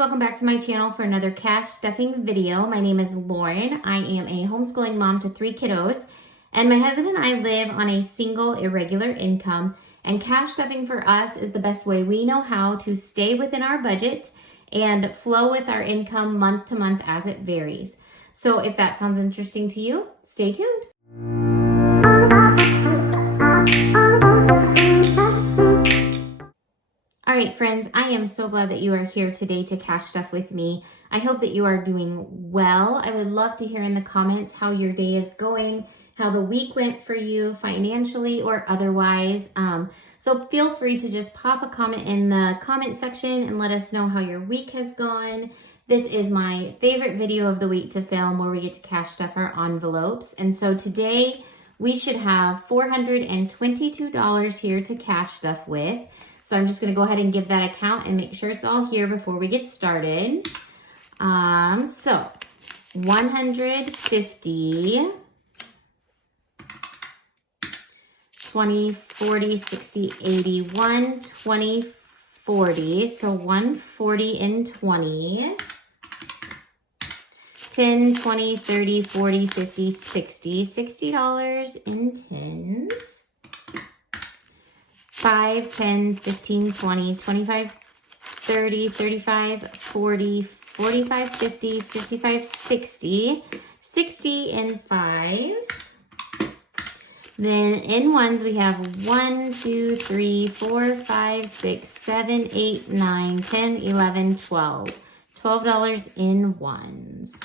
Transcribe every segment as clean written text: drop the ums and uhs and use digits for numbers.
welcome back to my channel for another cash stuffing video. My name is Lauren. I am a homeschooling mom to 3 kiddos, and my husband and I live on a single irregular income, and cash stuffing for us is the best way we know how to stay within our budget and flow with our income month to month as it varies. So if that sounds interesting to you, stay tuned. All right, friends, I am so glad that you are here today to cash stuff with me. I hope that you are doing well. I would love to hear in the comments how your day is going, how the week went for you financially or otherwise. So feel free to just pop a comment in the comment section and let us know how your week has gone. This is my favorite video of the week to film, where we get to cash stuff our envelopes. And so today we should have $422 here to cash stuff with. So I'm just going to go ahead and give that a count and make sure it's all here before we get started. So 150, 20, 40, 60, 80, 120, 40. So 140 in 20s. 10, 20, 30, 40, 50, 60. $60 in 10s. 5, 10, 15, 20, 25, 30, 35, 40, 45, 50, 55, 60. 60 in 5s. Then in 1s we have 1, 2, 3, 4, 5, 6, 7, 8, 9, 10, 11, 12. $12 in 1s. So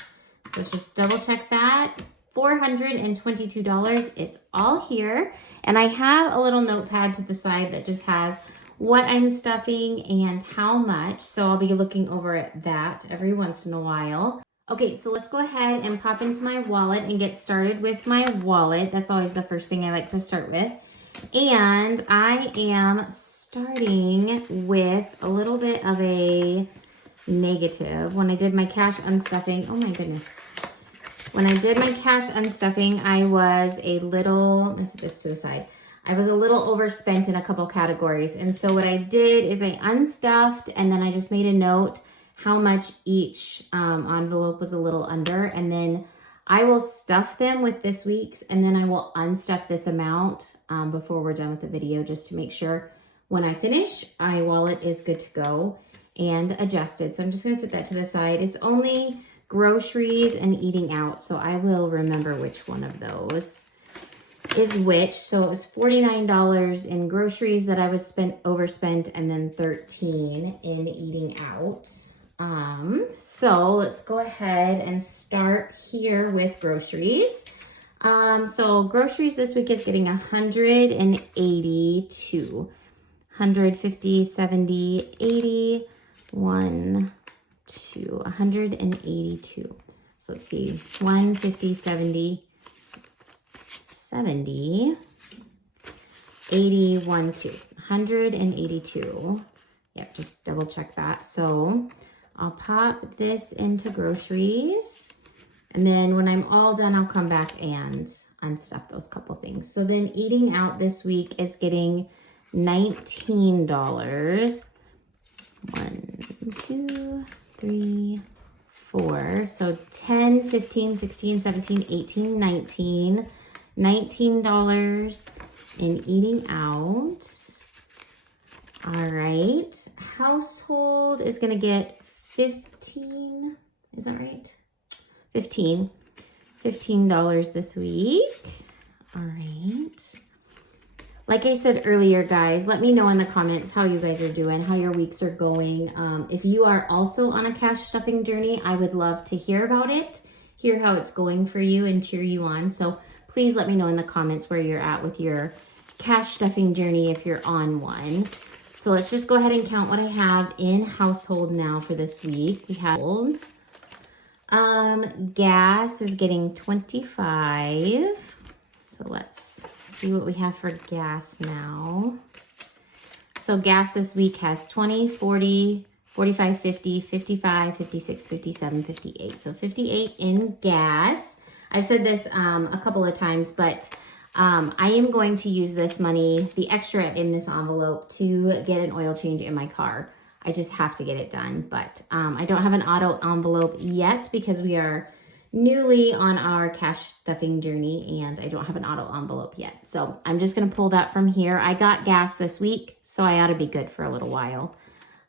let's just double check that. $422. It's all here. And I have a little notepad to the side that just has what I'm stuffing and how much. So I'll be looking over at that every once in a while. Okay, so let's go ahead and pop into my wallet and get started with my wallet. That's always the first thing I like to start with. And I am starting with a little bit of a negative. When I did my cash unstuffing, oh my goodness. When I did my cash unstuffing, I was a little, let's set this to the side. I was a little overspent in a couple categories. And so what I did is I unstuffed, and then I just made a note how much each envelope was a little under. And then I will stuff them with this week's, and then I will unstuff this amount before we're done with the video, just to make sure when I finish, my wallet is good to go and adjusted. So I'm just gonna set that to the side. It's only groceries and eating out, so I will remember which one of those is which. So it was $49 in groceries that I was overspent, and then $13 in eating out. So let's go ahead and start here with groceries. So groceries this week is getting 182. 150, 70, 80, 1, 2, 182. So let's see, 150, 70, 70, 80, 1, 2, 182. Yep, just double check that. So I'll pop this into groceries, and then when I'm all done, I'll come back and unstuff those couple things. So then eating out this week is getting $19. 1, 2, 3, 4. So 10, 15, 16, 17, 18, 19. $19 in eating out. All right. Household is going to get 15. Is that right? 15. $15 this week. All right. Like I said earlier, guys, let me know in the comments how you guys are doing, how your weeks are going. If you are also on a cash stuffing journey, I would love to hear about it, hear how it's going for you, and cheer you on. So please let me know in the comments where you're at with your cash stuffing journey if you're on one. So let's just go ahead and count what I have in household now for this week. We have gas is getting 25. So let's see what we have for gas now. So gas this week has 20, 40, 45, 50, 55, 56, 57, 58. So 58 in gas. I've said this a couple of times, but I am going to use this money, the extra in this envelope, to get an oil change in my car. I just have to get it done. But I don't have an auto envelope yet because we are newly on our cash stuffing journey and I don't have an auto envelope yet. So I'm just going to pull that from here. I got gas this week, so I ought to be good for a little while.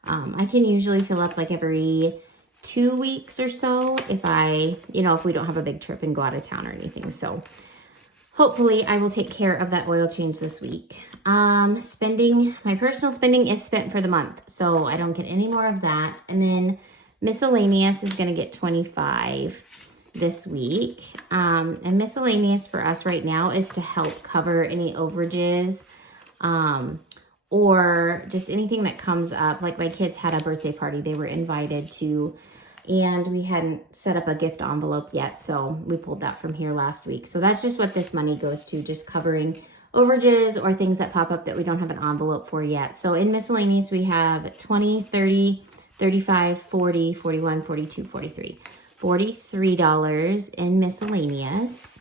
I can usually fill up like every 2 weeks or so if if we don't have a big trip and go out of town or anything. So hopefully I will take care of that oil change this week. My personal spending is spent for the month, so I don't get any more of that. And then miscellaneous is going to get $25 this week. And miscellaneous for us right now is to help cover any overages, or just anything that comes up. Like my kids had a birthday party they were invited to, and we hadn't set up a gift envelope yet, so we pulled that from here last week. So that's just what this money goes to, just covering overages or things that pop up that we don't have an envelope for yet. So in miscellaneous, we have 20, 30, 35, 40, 41, 42, 43. $43 in miscellaneous.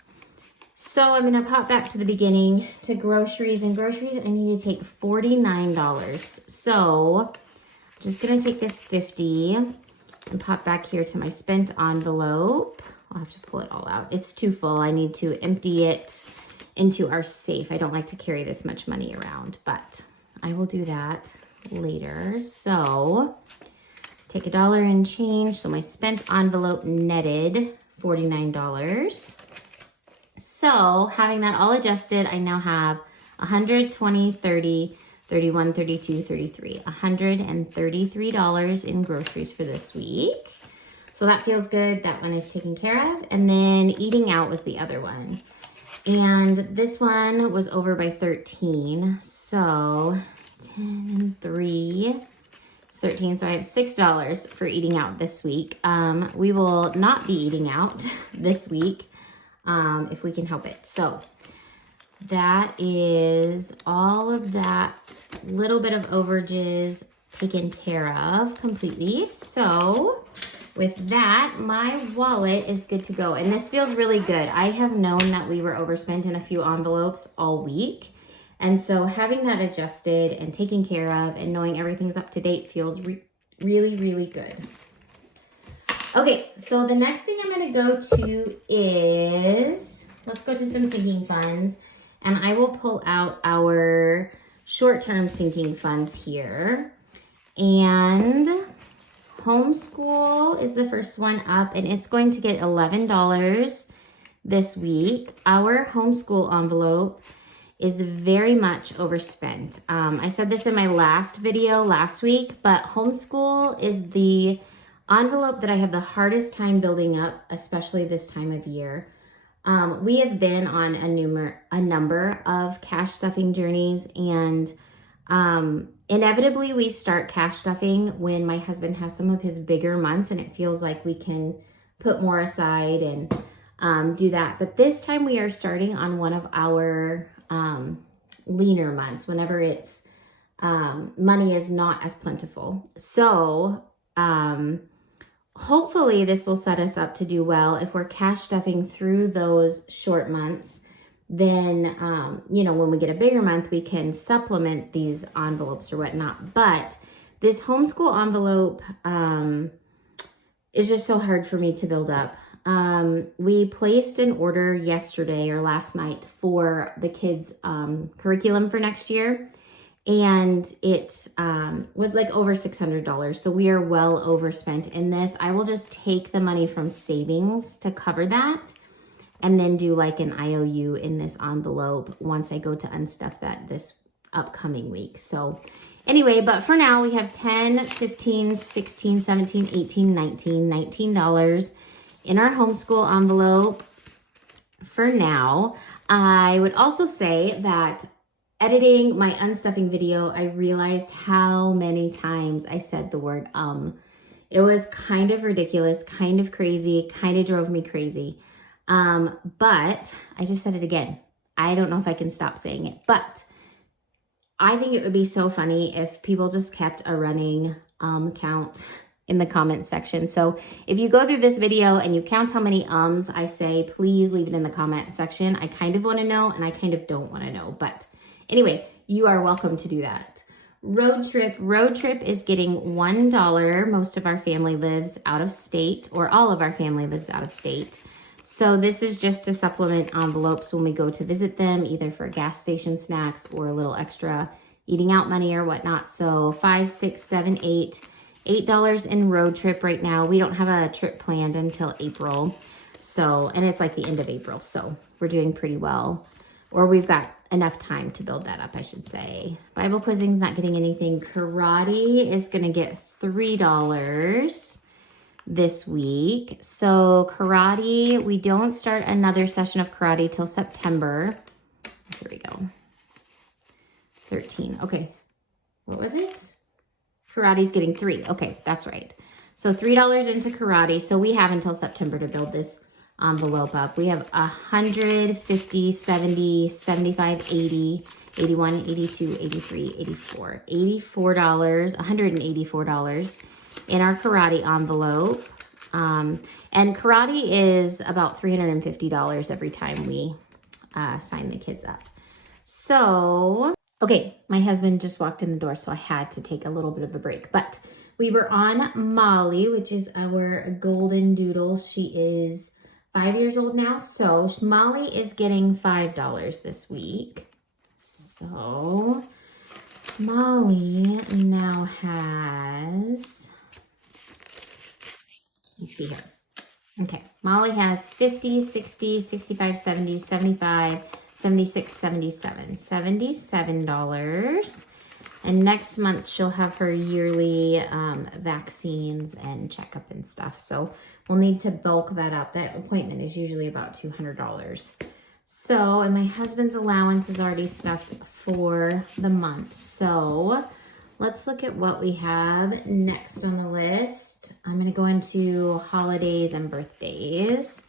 So I'm going to pop back to the beginning to groceries. And groceries, I need to take $49. So I'm just going to take this $50 and pop back here to my spent envelope. I'll have to pull it all out. It's too full. I need to empty it into our safe. I don't like to carry this much money around, but I will do that later. So take $1 and change. So my spent envelope netted $49. So having that all adjusted, I now have 100, 20, 30, 31, 32, 33, $133 in groceries for this week. So that feels good. That one is taken care of. And then eating out was the other one. And this one was over by 13. So 10, 3, it's 13. So I have $6 for eating out this week. We will not be eating out this week if we can help it. So that is all of that little bit of overages taken care of completely. So with that, my wallet is good to go. And this feels really good. I have known that we were overspent in a few envelopes all week. And so having that adjusted and taken care of and knowing everything's up to date feels really, really good. Okay, so the next thing I'm going to go to is, let's go to some sinking funds. And I will pull out our short-term sinking funds here. And homeschool is the first one up, and it's going to get $11 this week. Our homeschool envelope is very much overspent. I said this in my last video last week, but homeschool is the envelope that I have the hardest time building up, especially this time of year. We have been on a number of cash stuffing journeys, and inevitably we start cash stuffing when my husband has some of his bigger months and it feels like we can put more aside and do that. But this time we are starting on one of our leaner months, whenever it's money is not as plentiful. So hopefully this will set us up to do well. If we're cash stuffing through those short months, then, when we get a bigger month, we can supplement these envelopes or whatnot. But this homeschool envelope is just so hard for me to build up. We placed an order yesterday or last night for the kids' curriculum for next year. And it was like over $600. So we are well overspent in this. I will just take the money from savings to cover that and then do like an IOU in this envelope once I go to unstuff that this upcoming week. So anyway, but for now we have 10, 15, 16, 17, 18, 19, $19 in our homeschool envelope for now. I would also say that editing my unstuffing video, I realized how many times I said the word It was kind of ridiculous, kind of crazy, kind of drove me crazy. But I just said it again. I don't know if I can stop saying it, but I think it would be so funny if people just kept a running count in the comment section. So if you go through this video and you count how many I say, please leave it in the comment section. I kind of want to know and I kind of don't want to know, but anyway, you are welcome to do that. Road trip. Road trip is getting $1. Most of our family lives out of state, or all of our family lives out of state. So this is just to supplement envelopes when we go to visit them, either for gas station snacks or a little extra eating out money or whatnot. So 5, 6, 7, 8, $8 in road trip right now. We don't have a trip planned until April. So, and it's like the end of April. So we're doing pretty well, or we've got enough time to build that up, I should say. Bible quizzing's not getting anything. Karate is gonna get $3 this week. So karate, we don't start another session of karate till September. Here we go. 13. Okay. What was it? Karate's getting 3. Okay, that's right. So $3 into karate. So we have until September to build this envelope up. We have 100, 50, 70, 75, 80, 81, 82, 83, 84. $84, $184 in our karate envelope. And karate is about $350 every time we sign the kids up. So, okay, my husband just walked in the door, so I had to take a little bit of a break. But we were on Molly, which is our golden doodle. She is 5 years old now. So Molly is getting $5 this week. So Molly now has, let's see here. Okay, Molly has 50, 60, 65, 70, 75, 76, 77, $77. And next month she'll have her yearly vaccines and checkup and stuff. So we'll need to bulk that up. That appointment is usually about $200. So, and my husband's allowance is already stuffed for the month. So let's look at what we have next on the list. I'm going to go into holidays and birthdays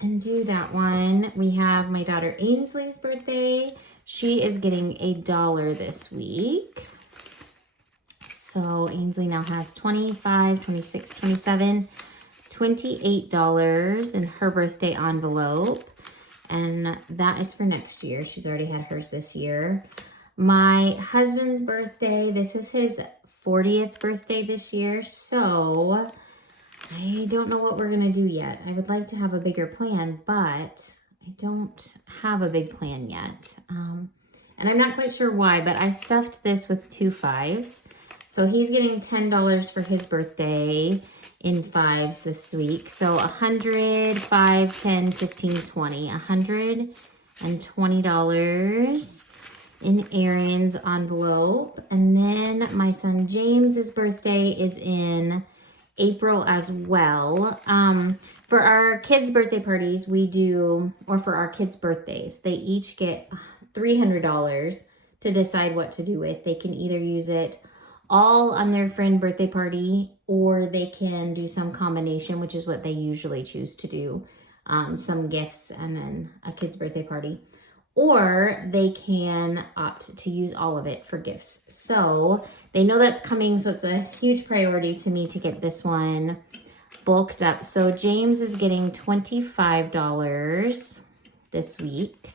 and do that one. We have my daughter Ainsley's birthday. She is getting $1 this week. So Ainsley now has 25, 26, 27, $28 in her birthday envelope. And that is for next year. She's already had hers this year. My husband's birthday, this is his 40th birthday this year. So I don't know what we're going to do yet. I would like to have a bigger plan, but I don't have a big plan yet. And I'm not quite sure why, but I stuffed this with 2 5s. So he's getting $10 for his birthday in 5s this week. So 100, 5, 10, 15, 20. $120 in Aaron's envelope. And then my son James's birthday is in April as well. For our kids' birthday parties, we do, or for our kids' birthdays, they each get $300 to decide what to do with. They can either use it all on their friend birthday party, or they can do some combination, which is what they usually choose to do. Some gifts and then a kid's birthday party. Or they can opt to use all of it for gifts. So they know that's coming, so it's a huge priority to me to get this one bulked up. So James is getting $25 this week.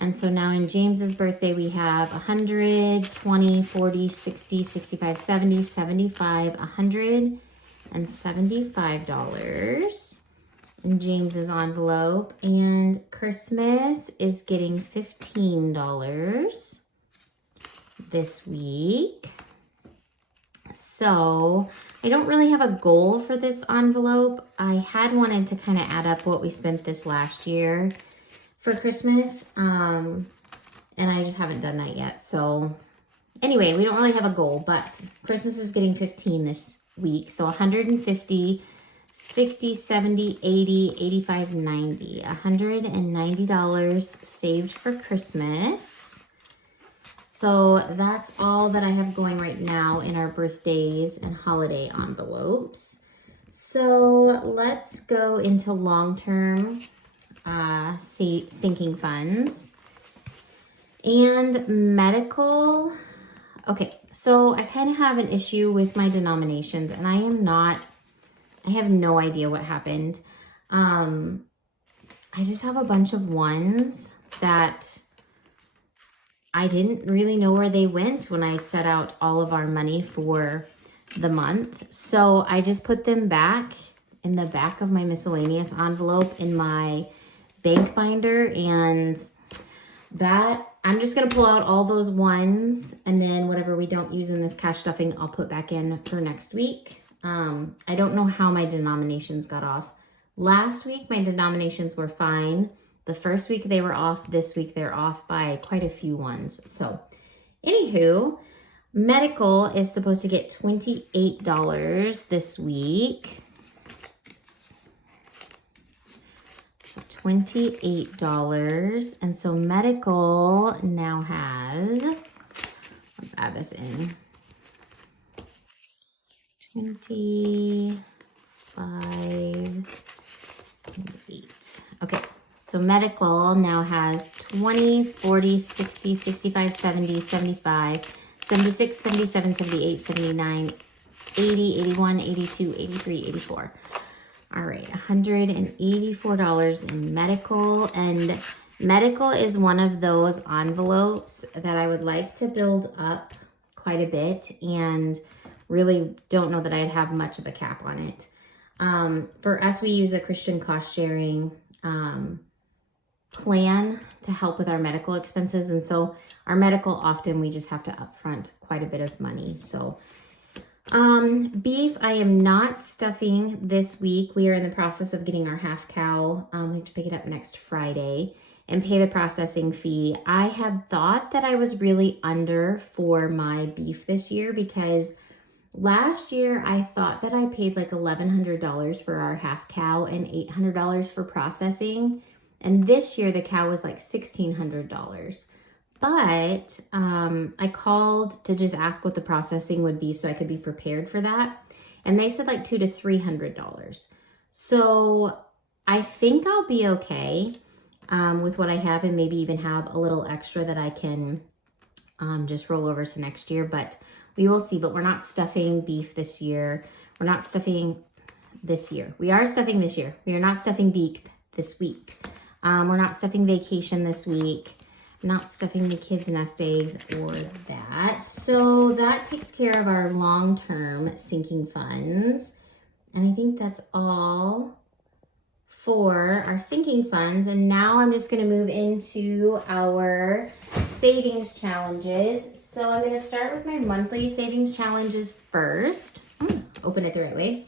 And so now in James's birthday, we have 100, 20, 40, 60, 65, 70, 75, $175 in James's envelope. And Christmas is getting $15 this week. So I don't really have a goal for this envelope. I had wanted to kind of add up what we spent this last year for Christmas, and I just haven't done that yet. So anyway, we don't really have a goal, but Christmas is getting 15 this week. So 150, 60, 70, 80, 85, 90, $190 saved for Christmas. So that's all that I have going right now in our birthdays and holiday envelopes. So let's go into long-term sinking funds and medical. Okay, so I kind of have an issue with my denominations, and I have no idea what happened. I just have a bunch of ones that I didn't really know where they went when I set out all of our money for the month. So I just put them back in the back of my miscellaneous envelope in my bank binder, and that I'm just gonna pull out all those ones, and then whatever we don't use in this cash stuffing, I'll put back in for next week. I don't know how my denominations got off. Last week, my denominations were fine. The first week they were off. This week they're off by quite a few ones. So anywho, medical is supposed to get $28 this week. So $28. And so medical now has, let's add this in, 25, 8. Okay. So medical now has 20, 40, 60, 65, 70, 75, 76, 77, 78, 79, 80, 81, 82, 83, 84. All right, $184 in medical. And medical is one of those envelopes that I would like to build up quite a bit, and really don't know that I'd have much of a cap on it. For us, we use a Christian cost sharing plan to help with our medical expenses. And so our medical, often we just have to upfront quite a bit of money. So beef, I am not stuffing this week. We are in the process of getting our half cow. We have to pick it up next Friday and pay the processing fee. I had thought that I was really under for my beef this year, because last year I thought that I paid like $1,100 for our half cow and $800 for processing. And this year the cow was like $1,600. But I called to just ask what the processing would be so I could be prepared for that. And they said like $200 to $300. So I think I'll be okay with what I have, and maybe even have a little extra that I can just roll over to next year. But we will see. But we're not stuffing beef this year. We're not stuffing this year. We are stuffing this year. We are not stuffing beef this week. We're not stuffing vacation this week. Not stuffing the kids' nest eggs or that. So that takes care of our long-term sinking funds. And I think that's all for our sinking funds. And now I'm just gonna move into our savings challenges. So I'm gonna start with my monthly savings challenges first. Open it the right way.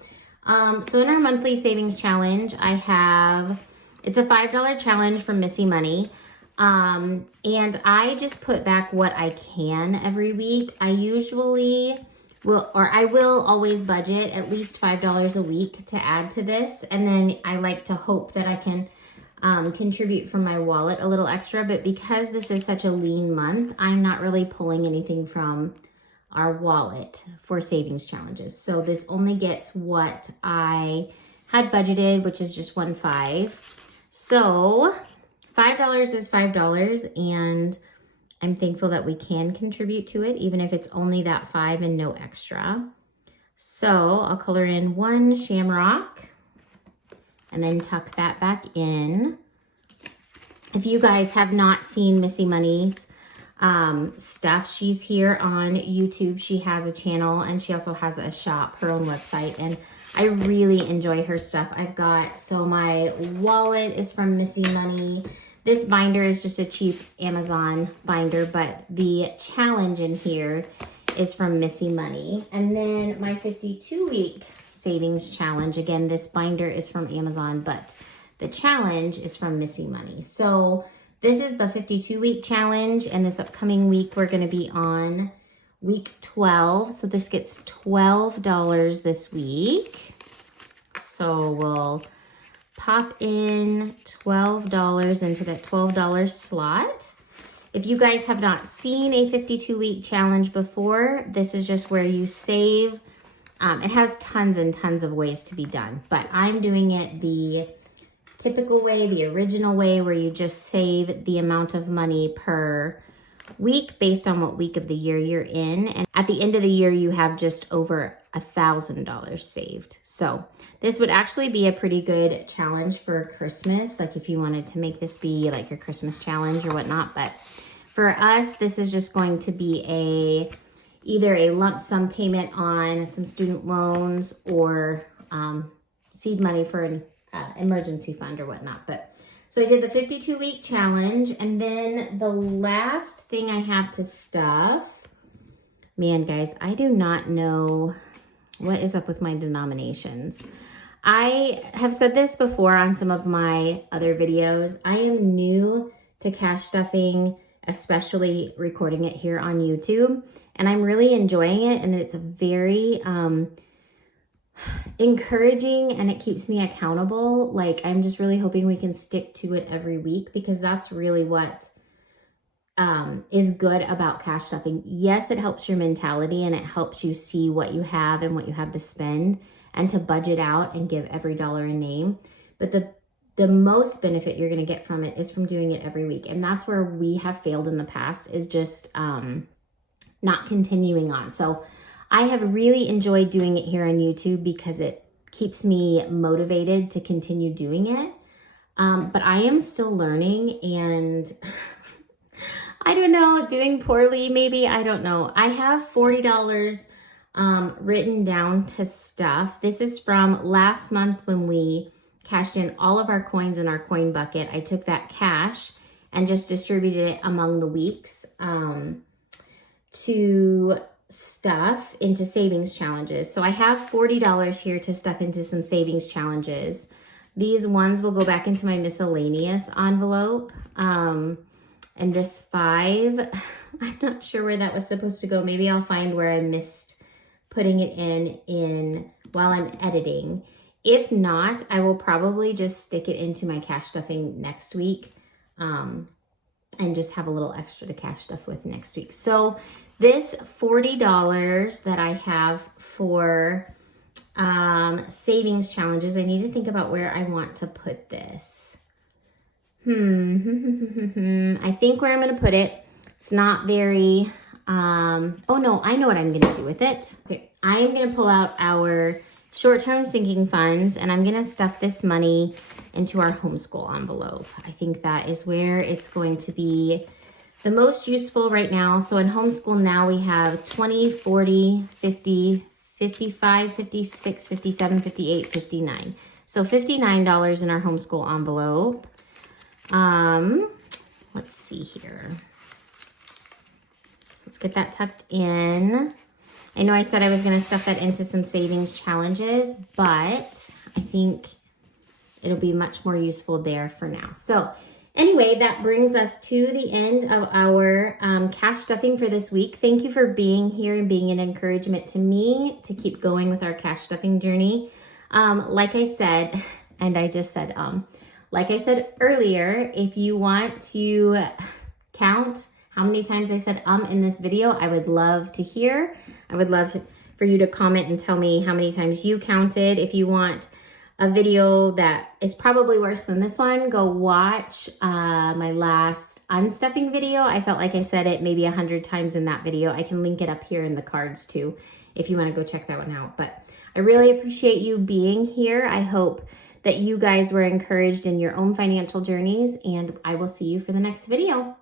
So in our monthly savings challenge, I have, it's a $5 challenge from Missy Money. And I just put back what I can every week. I usually will, or I will always budget at least $5 a week to add to this. And then I like to hope that I can contribute from my wallet a little extra. But because this is such a lean month, I'm not really pulling anything from our wallet for savings challenges. So this only gets what I had budgeted, which is just $1.5. So $5 is $5, and I'm thankful that we can contribute to it, even if it's only that $5 and no extra. So I'll color in one shamrock and then tuck that back in. If you guys have not seen Missy Money's stuff, she's here on YouTube. She has a channel, and she also has a shop, her own website, and I really enjoy her stuff. I've got, so my wallet is from Missy Money. This binder is just a cheap Amazon binder, but the challenge in here is from Missy Money. And then my 52-week savings challenge, again, this binder is from Amazon, but the challenge is from Missy Money. So this is the 52-week challenge, and this upcoming week we're gonna be on week 12. So this gets $12 this week. So we'll pop in $12 into that $12 slot. If you guys have not seen a 52-week challenge before, this is just where you save. It has tons and tons of ways to be done, but I'm doing it the typical way, the original way, where you just save the amount of money per week based on what week of the year you're in. And at the end of the year, you have just over $1,000 saved. So this would actually be a pretty good challenge for Christmas, like if you wanted to make this be like your Christmas challenge or whatnot. But For us, this is just going to be either a lump sum payment on some student loans or seed money for an emergency fund or whatnot. But so I did the 52-week challenge, and then the last thing I have to stuff, man, guys, I do not know what is up with my denominations. I have said this before on some of my other videos. I am new to cash stuffing, especially recording it here on YouTube, and I'm really enjoying it, and it's very encouraging, and it keeps me accountable. Like, I'm just really hoping we can stick to it every week, because that's really what is good about cash stuffing. Yes, it helps your mentality, and it helps you see what you have and what you have to spend and to budget out and give every dollar a name. But the most benefit you're going to get from it is from doing it every week. And that's where we have failed in the past, is just not continuing on. So I have really enjoyed doing it here on YouTube because it keeps me motivated to continue doing it. But I am still learning, and I don't know, doing poorly maybe, I don't know. I have $40 written down to stuff. This is from last month when we cashed in all of our coins in our coin bucket. I took that cash and just distributed it among the weeks to stuff into savings challenges. So I have $40 here to stuff into some savings challenges. These ones will go back into my miscellaneous envelope. And this 5, I'm not sure where that was supposed to go. Maybe I'll find where I missed putting it in while I'm editing. If not, I will probably just stick it into my cash stuffing next week and just have a little extra to cash stuff with next week. So this $40 that I have for savings challenges, I need to think about where I want to put this. I think where I'm going to put it, it's not very, oh no, I know what I'm going to do with it. Okay, I am going to pull out our short-term sinking funds, and I'm going to stuff this money into our homeschool envelope. I think that is where it's going to be the most useful right now. So in homeschool now we have 20, 40, 50, 55, 56, 57, 58, 59. So $59 in our homeschool envelope. Let's see here. Let's get that tucked in. I know I said I was going to stuff that into some savings challenges, but I think it'll be much more useful there for now. So anyway, that brings us to the end of our cash stuffing for this week. Thank you for being here and being an encouragement to me to keep going with our cash stuffing journey. Like I said, and I just said, like I said earlier, if you want to count how many times I said in this video, I would love to hear. I would love for you to comment and tell me how many times you counted. If you want a video that is probably worse than this one, go watch my last unstuffing video. I felt like I said it maybe 100 times in that video. I can link it up here in the cards too, if you want to go check that one out. But I really appreciate you being here. I hope that you guys were encouraged in your own financial journeys, and I will see you for the next video.